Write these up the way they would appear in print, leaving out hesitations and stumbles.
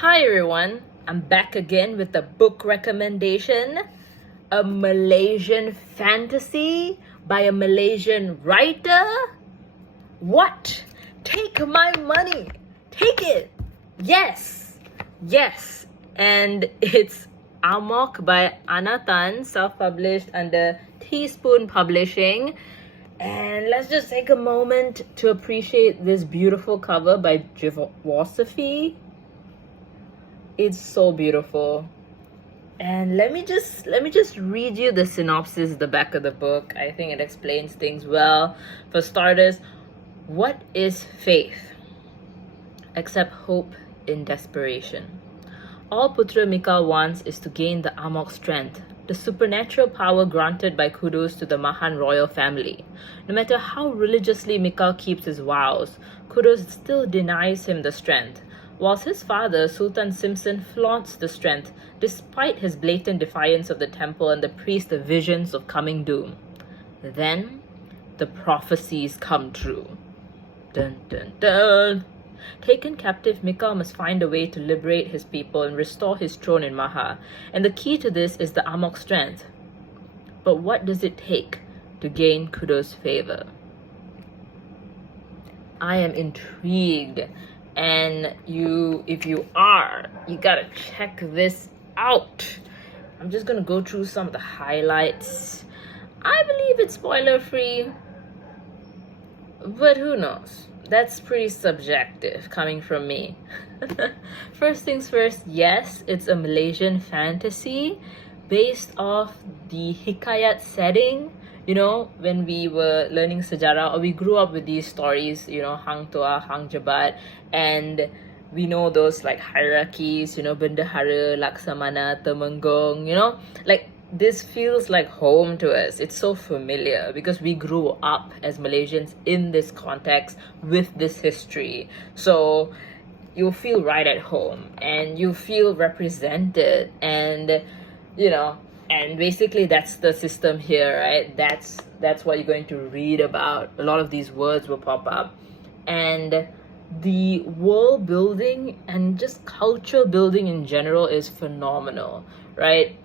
Hi everyone, I'm back again with a book recommendation. A Malaysian fantasy by a Malaysian writer. What? Take my money. Take it. Yes. Yes. And it's Amok by Anna Tan, self-published under Teaspoon Publishing. And let's just take a moment to appreciate this beautiful cover by Jivosophy. It's so beautiful. And let me just read you the synopsis at the back of the book. I think it explains things well. For starters, what is faith? Except hope in desperation. All Putra Mikal wants is to gain the Amok strength, the supernatural power granted by Kudus to the Mahan royal family. No matter how religiously Mikal keeps his vows, Kudus still denies him the strength, whilst his father, Sultan Simpson, flaunts the strength despite his blatant defiance of the temple and the priest's visions of coming doom. Then, the prophecies come true. Dun dun dun! Taken captive, Mikal must find a way to liberate his people and restore his throne in Maha, and the key to this is the Amok strength. But what does it take to gain Kudo's favor? I am intrigued, and if you are, you gotta check this out. I'm just gonna go through some of the highlights. I believe it's spoiler free, but who knows? That's pretty subjective coming from me. First things first, yes, it's a Malaysian fantasy based off the hikayat setting. You know, when we were learning sejarah, or we grew up with these stories, you know, Hang Tuah, Hang Jebat, and we know those like hierarchies, you know, Bendahara, Laksamana, Temenggung, you know, like this feels like home to us. It's so familiar because we grew up as Malaysians in this context with this history. So you feel right at home and you feel represented, and you know, and basically that's the system here, right? That's what you're going to read about. A lot of these words will pop up, and the world building and just culture building in general is phenomenal, right?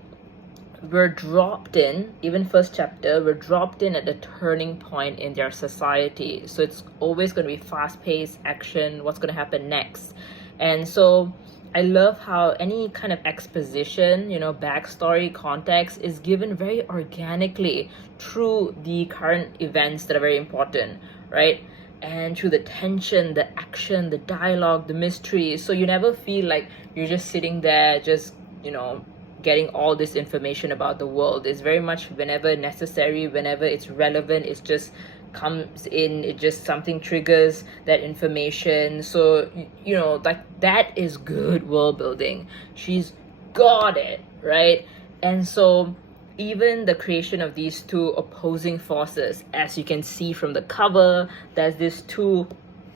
We're dropped in, even first chapter, we're dropped in at the turning point in their society. So it's always going to be fast-paced action, what's going to happen next. And so I love how any kind of exposition, you know, backstory, context is given very organically through the current events that are very important, right? And through the tension, the action, the dialogue, the mystery. So you never feel like you're just sitting there, just, you know, getting all this information about the world. Is very much whenever necessary, whenever it's relevant, it just comes in, it just something triggers that information. So you know, like that is good world building. She's got it, right? And so even the creation of these two opposing forces, as you can see from the cover, there's these two,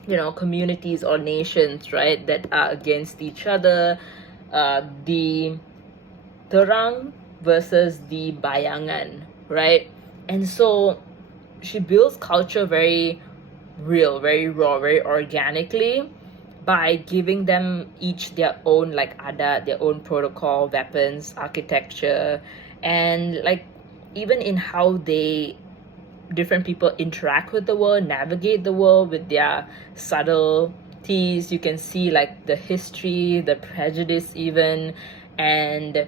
you know, communities or nations, right, that are against each other. The Terang versus the Bayangan, right? And so she builds culture very real, very raw, very organically by giving them each their own like adat, their own protocol, weapons, architecture, and like even in how they different people interact with the world, navigate the world with their subtleties. You can see like the history, the prejudice even, and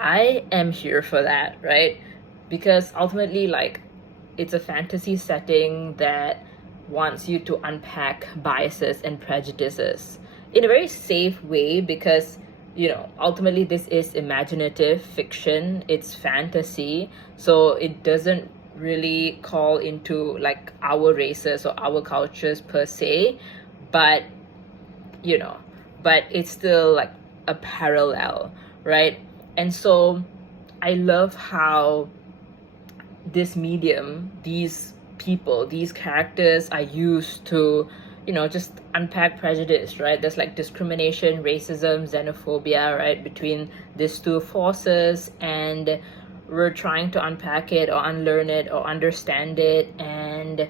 I am here for that, right? Because ultimately, like, it's a fantasy setting that wants you to unpack biases and prejudices in a very safe way because, you know, ultimately this is imaginative fiction, it's fantasy, so it doesn't really call into like our races or our cultures per se, but, you know, but it's still like a parallel, right? And so I love how this medium, these people, these characters are used to, you know, just unpack prejudice, right? There's like discrimination, racism, xenophobia, right, between these two forces, and we're trying to unpack it or unlearn it or understand it. And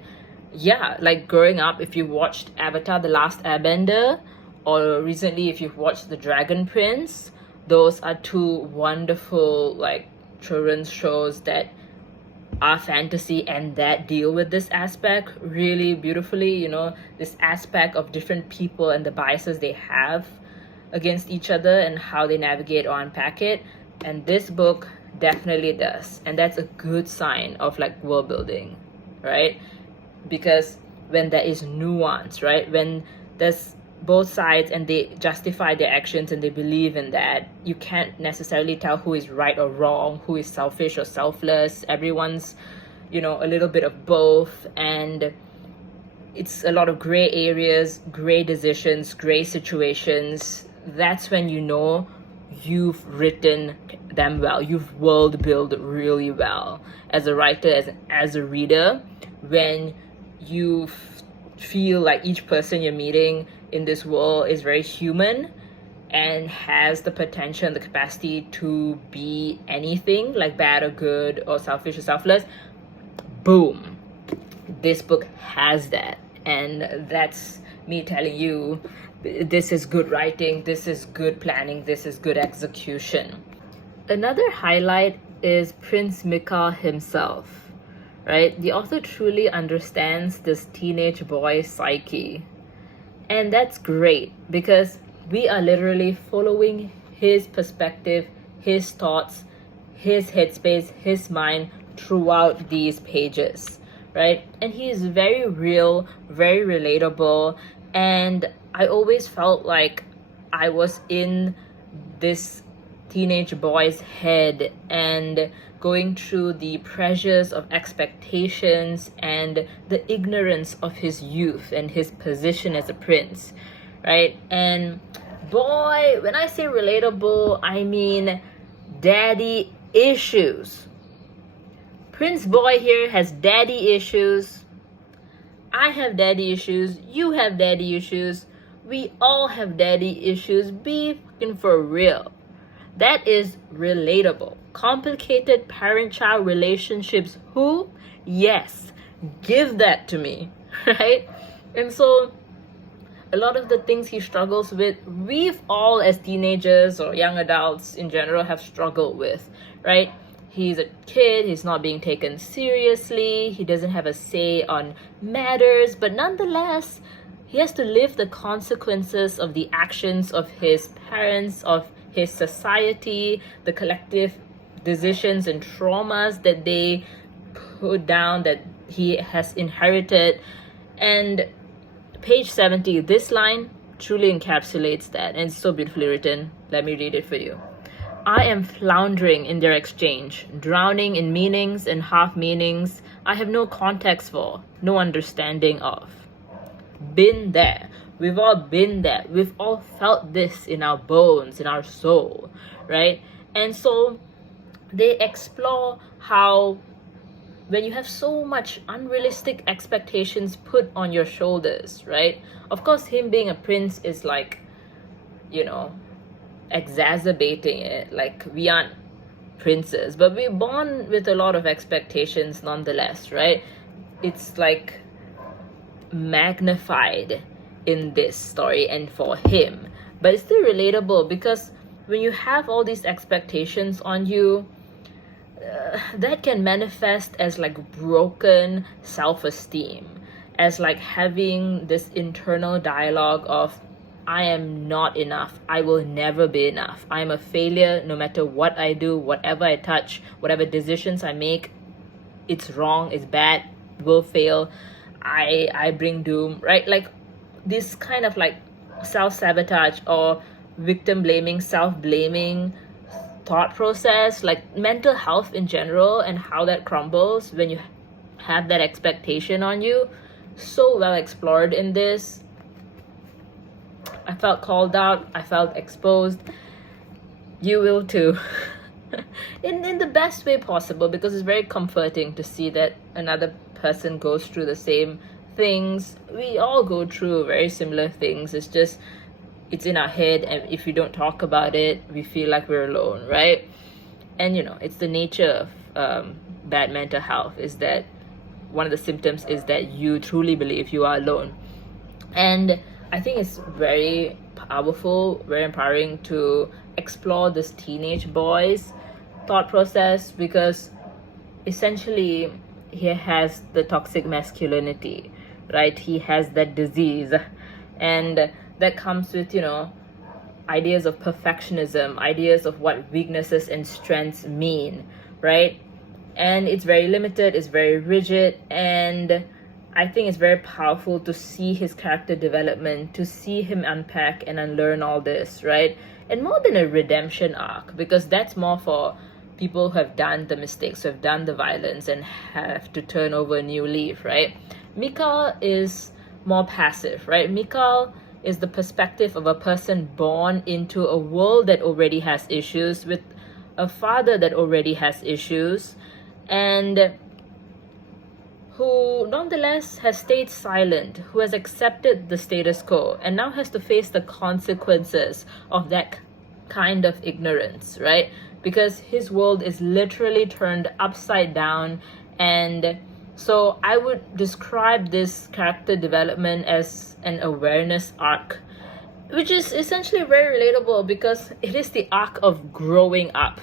yeah, like growing up, if you watched Avatar: The Last Airbender, or recently if you've watched The Dragon Prince, those are two wonderful like children's shows that are fantasy and that deal with this aspect really beautifully, you know, this aspect of different people and the biases they have against each other and how they navigate or unpack it. And this book definitely does, and that's a good sign of like world building, right? Because when there is nuance, right, when there's both sides and they justify their actions and they believe in that, you can't necessarily tell who is right or wrong, who is selfish or selfless. Everyone's, you know, a little bit of both, and it's a lot of gray areas, gray decisions, gray situations. That's when you know you've written them well, you've world built really well as a writer, as a reader, when you feel like each person you're meeting in this world is very human and has the potential and the capacity to be anything, like bad or good or selfish or selfless. Boom, this book has that, and that's me telling you this is good writing, this is good planning, this is good execution. Another highlight is Prince Mikhail himself, right? The author truly understands this teenage boy's psyche. And that's great because we are literally following his perspective, his thoughts, his headspace, his mind throughout these pages, right? And he is very real, very relatable. And I always felt like I was in this teenage boy's head and going through the pressures of expectations and the ignorance of his youth and his position as a prince, right? And boy, when I say relatable, I mean daddy issues. Prince Boy here has daddy issues. I have daddy issues. You have daddy issues. We all have daddy issues. Be fucking for real. That is relatable. Complicated parent-child relationships. Who? Yes. Give that to me, right? And so a lot of the things he struggles with, we've all as teenagers or young adults in general have struggled with, right? He's a kid, he's not being taken seriously, he doesn't have a say on matters, but nonetheless, he has to live the consequences of the actions of his parents, of his society, the collective decisions and traumas that they put down, that he has inherited. And page 70, this line truly encapsulates that, and it's so beautifully written. Let me read it for you. I am floundering in their exchange, drowning in meanings and half meanings I have no context for, no understanding of. Been there. We've all been there. We've all felt this in our bones, in our soul, right? And so they explore how when you have so much unrealistic expectations put on your shoulders, right? Of course, him being a prince is like, you know, exacerbating it. Like, we aren't princes, but we're born with a lot of expectations nonetheless, right? It's like magnified in this story and for him, but it's still relatable because when you have all these expectations on you, that can manifest as like broken self-esteem, as like having this internal dialogue of I am not enough, I will never be enough, I am a failure no matter what I do, whatever I touch, whatever decisions I make, it's wrong, it's bad, will fail, I bring doom, right? Like this kind of like self-sabotage or victim blaming, self-blaming thought process, like mental health in general and how that crumbles when you have that expectation on you, so well explored in this. I felt called out, I felt exposed. You will too. in the best way possible, because it's very comforting to see that another person goes through the same things. We all go through very similar things. It's just it's in our head, and if we don't talk about it, we feel like we're alone, right? And you know, it's the nature of bad mental health, is that one of the symptoms is that you truly believe you are alone. And I think it's very powerful, very empowering to explore this teenage boy's thought process, because essentially he has the toxic masculinity, right? He has that disease, and that comes with, ideas of perfectionism, ideas of what weaknesses and strengths mean, right? And it's very limited, it's very rigid, and I think it's very powerful to see his character development, to see him unpack and unlearn all this, right? And more than a redemption arc, because that's more for people who have done the mistakes, who have done the violence and have to turn over a new leaf, right? Mikal is more passive, right? Mikal is the perspective of a person born into a world that already has issues, with a father that already has issues, and who nonetheless has stayed silent, who has accepted the status quo and now has to face the consequences of that kind of ignorance, right? Because his world is literally turned upside down. And so I would describe this character development as an awareness arc, which is essentially very relatable because it is the arc of growing up.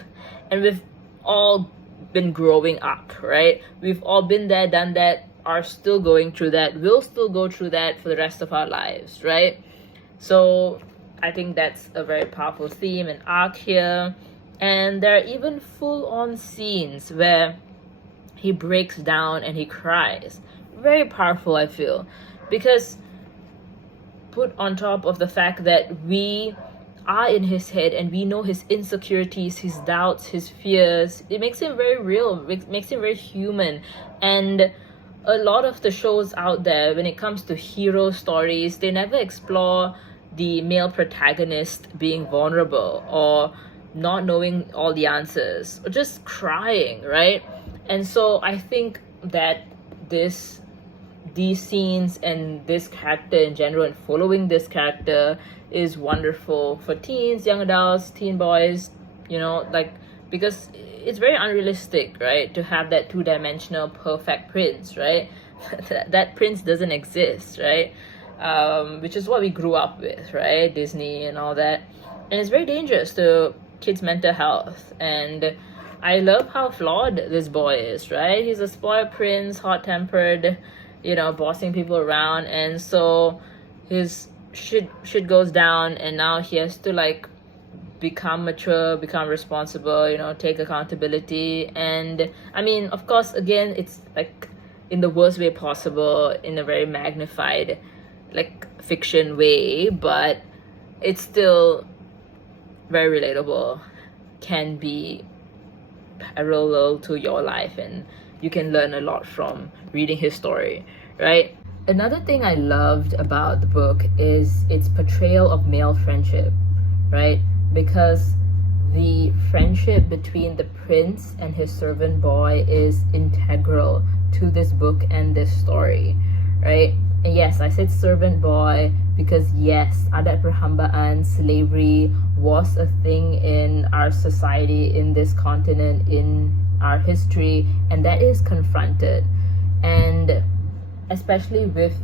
And we've all been growing up, right? We've all been there, done that, are still going through that, will still go through that for the rest of our lives, right? So I think that's a very powerful theme and arc here. And there are even full-on scenes where he breaks down and he cries. Very powerful, I feel, because put on top of the fact that we are in his head and we know his insecurities, his doubts, his fears, it makes him very real, it makes him very human. And a lot of the shows out there, when it comes to hero stories, they never explore the male protagonist being vulnerable or not knowing all the answers or just crying, right? And so I think that these scenes and this character in general and following this character is wonderful for teens, young adults, teen boys, because it's very unrealistic, right, to have that two-dimensional perfect prince, right? That prince doesn't exist, right? Which is what we grew up with, right? Disney and all that. And it's very dangerous to kids' mental health. And I love how flawed this boy is, right? He's a spoiled prince, hot-tempered, bossing people around. And so his shit goes down, and now he has to become mature, become responsible, take accountability. And I mean, of course, again, it's in the worst way possible, in a very magnified fiction way, but it's still very relatable, can be parallel to your life, and you can learn a lot from reading his story, right? Another thing I loved about the book is its portrayal of male friendship, right? Because the friendship between the prince and his servant boy is integral to this book and this story, right? And yes, I said servant boy because yes, adat perhambaan, slavery, was a thing in our society, in this continent, in our history, and that is confronted. And especially with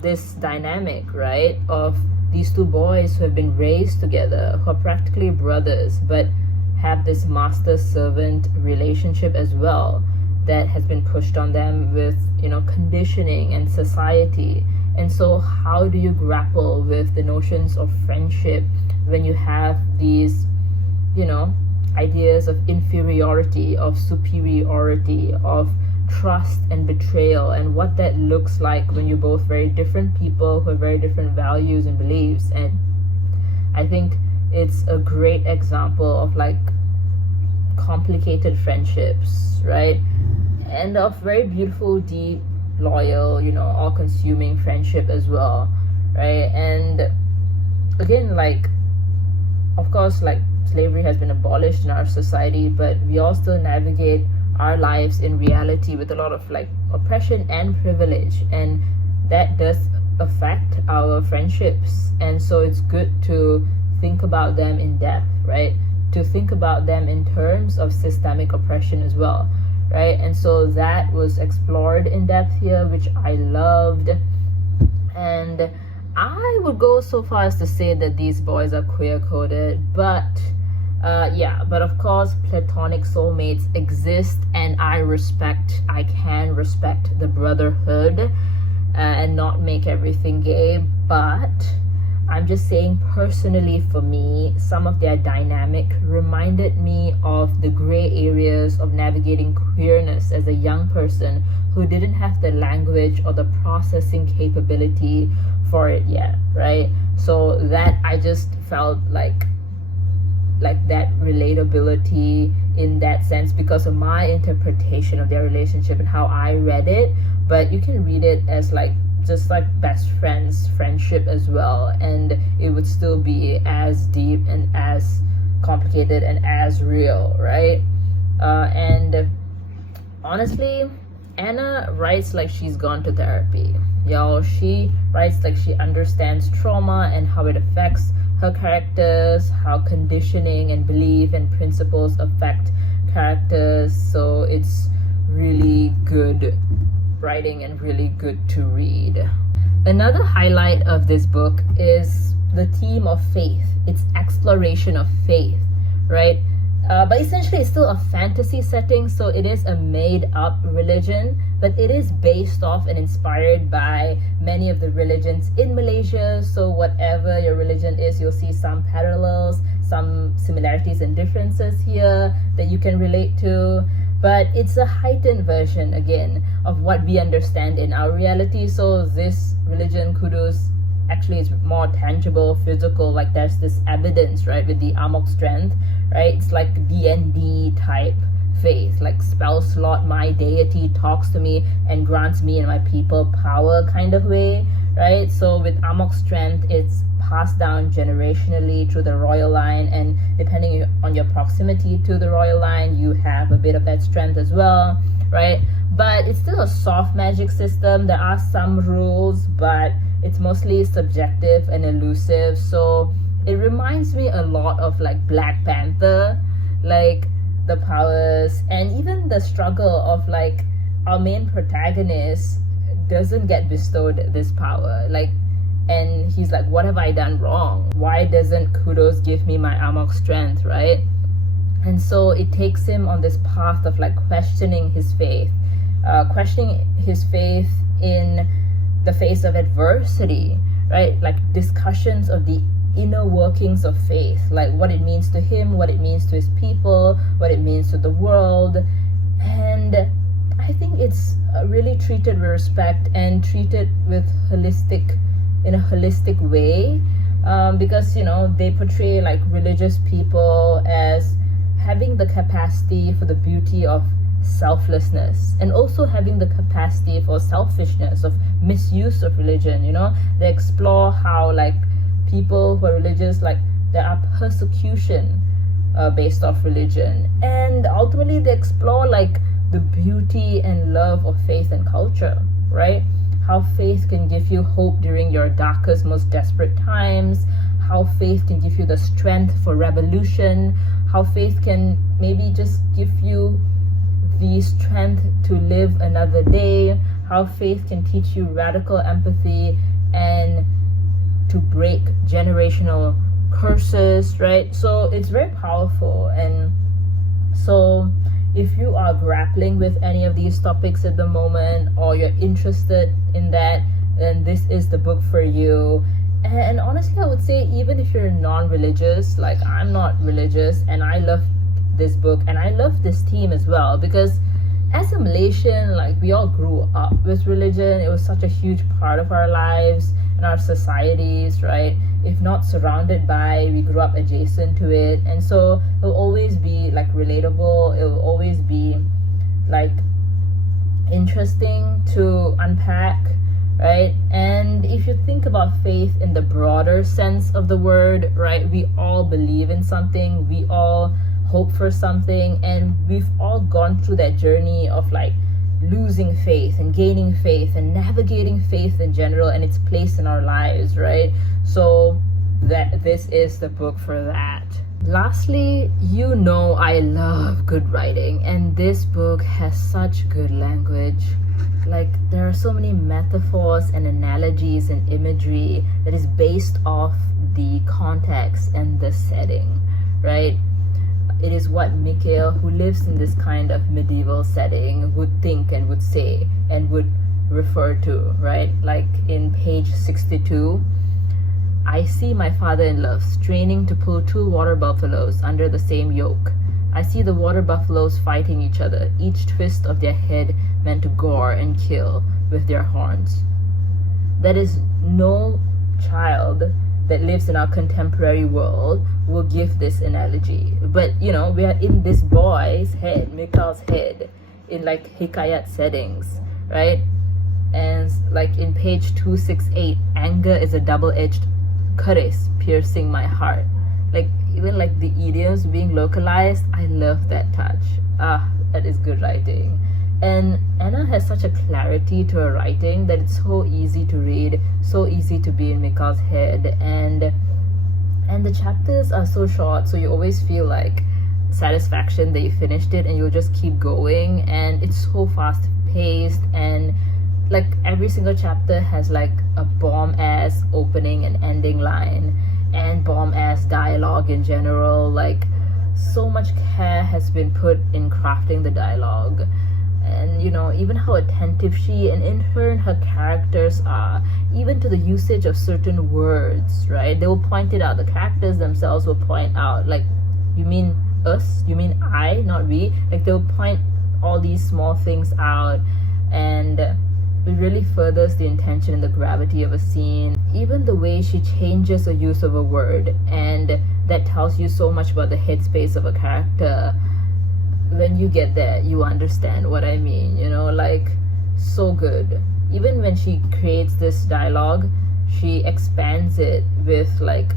this dynamic, right, of these two boys who have been raised together, who are practically brothers, but have this master-servant relationship as well that has been pushed on them with, conditioning and society. And so how do you grapple with the notions of friendship when you have these, ideas of inferiority, of superiority, of trust and betrayal, and what that looks like when you're both very different people who have very different values and beliefs? And I think it's a great example of complicated friendships, right? And of very beautiful, deep, loyal, all-consuming friendship as well, right? And again, of course, slavery has been abolished in our society, but we all still navigate our lives in reality with a lot of oppression and privilege, and that does affect our friendships. And so it's good to think about them in depth, right? To think about them in terms of systemic oppression as well, right? And so that was explored in depth here, which I loved. And I would go so far as to say that these boys are queer coded, but but of course platonic soulmates exist, and I can respect the brotherhood and not make everything gay. But I'm just saying, personally for me, some of their dynamic reminded me of the gray areas of navigating queerness as a young person who didn't have the language or the processing capability for it yet, right? So that I just felt like that relatability in that sense because of my interpretation of their relationship and how I read it. But you can read it as like just like best friends friendship as well, and it would still be as deep and as complicated and as real, right? And honestly, Anna writes like she's gone to therapy. Y'all, she writes like she understands trauma and how it affects her characters, how conditioning and belief and principles affect characters. So it's really good writing and really good to read. Another highlight of this book is the theme of faith, its exploration of faith, right? But essentially it's still a fantasy setting, so it is a made-up religion, but it is based off and inspired by many of the religions in Malaysia. So whatever your religion is, you'll see some parallels, some similarities and differences here that you can relate to. But it's a heightened version, again, of what we understand in our reality. So this religion, Kudus, actually is more tangible, physical, like there's this evidence, right, with the Amok strength, right? It's like D&D type faith, like spell slot, my deity talks to me and grants me and my people power kind of way, right? So with Amok strength, it's passed down generationally through the royal line, and depending on your proximity to the royal line, you have a bit of that strength as well, right? But it's still a soft magic system. There are some rules, but it's mostly subjective and elusive. So it reminds me a lot of like Black Panther, like the powers and even the struggle of like our main protagonist doesn't get bestowed this power, like, and he's like, what have I done wrong? Why doesn't Kudos give me my Amok strength, right? And so it takes him on this path of like questioning his faith in the face of adversity, right? Like discussions of the inner workings of faith, like what it means to him, what it means to his people, what it means to the world. And I think it's really treated with respect and treated with in a holistic way, because you know they portray like religious people as having the capacity for the beauty of selflessness and also having the capacity for selfishness, of misuse of religion. You know, they explore how like people who are religious, like there are persecution based off religion, and ultimately they explore like the beauty and love of faith and culture, right? How faith can give you hope during your darkest, most desperate times, how faith can give you the strength for revolution, how faith can maybe just give you the strength to live another day, how faith can teach you radical empathy and to break generational curses, right? So it's very powerful. And so if you are grappling with any of these topics at the moment, or you're interested in that, then this is the book for you. And honestly, I would say even if you're non-religious, like I'm not religious, and I love this book and I love this theme as well, because as a Malaysian, like we all grew up with religion. It was such a huge part of our lives and our societies, right? If not surrounded by, we grew up adjacent to it. And so it'll always be like relatable, it'll always be like interesting to unpack, right? And if you think about faith in the broader sense of the word, right, we all believe in something, we all hope for something, and we've all gone through that journey of like losing faith and gaining faith and navigating faith in general and its place in our lives, right? So that this is the book for that. Lastly, I love good writing, and this book has such good language. Like, there are so many metaphors and analogies and imagery that is based off the context and the setting, right? It is what Mikhail, who lives in this kind of medieval setting, would think and would say and would refer to, right? Like in page 62, I see my father-in-law straining to pull two water buffaloes under the same yoke. I see the water buffaloes fighting each other, each twist of their head meant to gore and kill with their horns. That is, no child that lives in our contemporary world will give this analogy. But, we are in this boy's head, Mikhail's head, in like hikayat settings, right? And like in page 268, anger is a double-edged cuirass piercing my heart. Like, even like the idioms being localized, I love that touch. That is good writing. And Anna has such a clarity to her writing that it's so easy to read, so easy to be in Mikhail's head, and the chapters are so short, so you always feel like satisfaction that you finished it, and you'll just keep going. And it's so fast paced, and like every single chapter has like a bomb ass opening and ending line, and bomb ass dialogue in general. Like, so much care has been put in crafting the dialogue, and even how attentive she and in turn her characters are, even to the usage of certain words, right? They will point it out. The characters themselves will point out, like, you mean us, you mean I, not we. Like, they'll point all these small things out, and it really furthers the intention and the gravity of a scene. Even the way she changes the use of a word, and that tells you so much about the headspace of a character. When you get there, you understand what I mean, like, so good. Even when she creates this dialogue, she expands it with like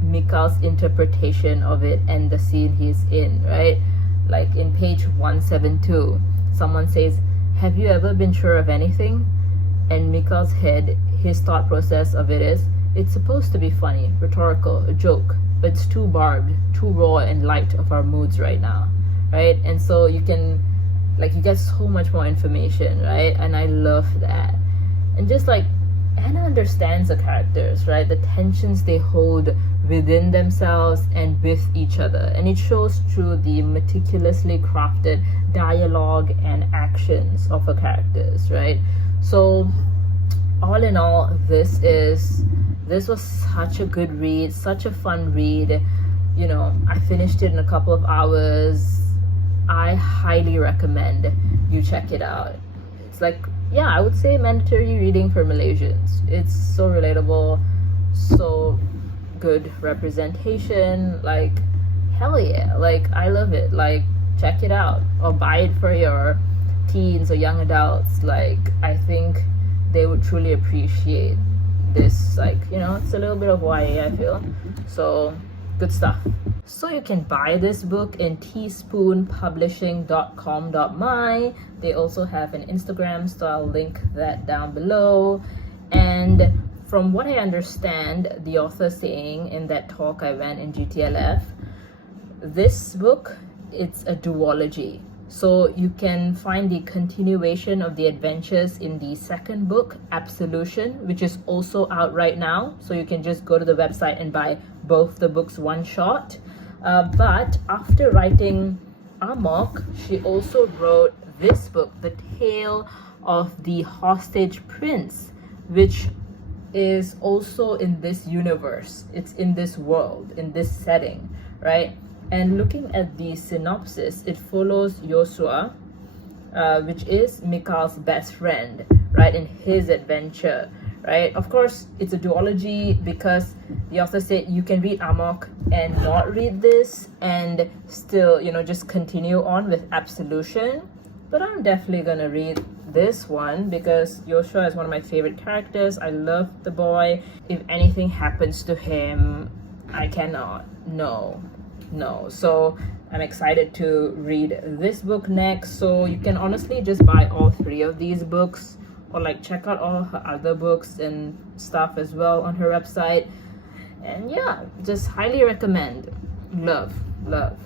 Mikhail's interpretation of it and the scene he's in, right? Like in page 172, someone says, "Have you ever been sure of anything?" And Mikhail's head, his thought process of it is, it's supposed to be funny, rhetorical, a joke, but it's too barbed, too raw and light of our moods right now, right? And so you can, like, you get so much more information, right? And I love that. And just like, Anna understands the characters, right? The tensions they hold within themselves and with each other. And it shows through the meticulously crafted dialogue and actions of her characters, right? So all in all, this was such a good read, such a fun read. I finished it in a couple of hours. I highly recommend you check it out. It's like, yeah, I would say mandatory reading for Malaysians. It's so relatable, so good representation. Like, hell yeah, like, I love it. Like, check it out or buy it for your teens or young adults. Like, I think they would truly appreciate this. Like, it's a little bit of YA, I feel. So good stuff. So you can buy this book in teaspoonpublishing.com.my. They also have an Instagram, so I'll link that down below. And from what I understand, the author saying in that talk I went in GTLF, this book, it's a duology. So you can find the continuation of the adventures in the second book, Absolution, which is also out right now. So you can just go to the website and buy both the books one shot. But after writing Amok, she also wrote this book, The Tale of the Hostage Prince, which is also in this universe. It's in this world, in this setting, right? And looking at the synopsis, it follows Joshua, which is Mikhail's best friend, right, in his adventure, right? Of course, it's a duology because the author said you can read Amok and not read this and still, just continue on with Absolution. But I'm definitely gonna read this one because Joshua is one of my favorite characters. I love the boy. If anything happens to him, I cannot. No. So I'm excited to read this book next. So you can honestly just buy all three of these books or like check out all her other books and stuff as well on her website. And yeah, just highly recommend. love.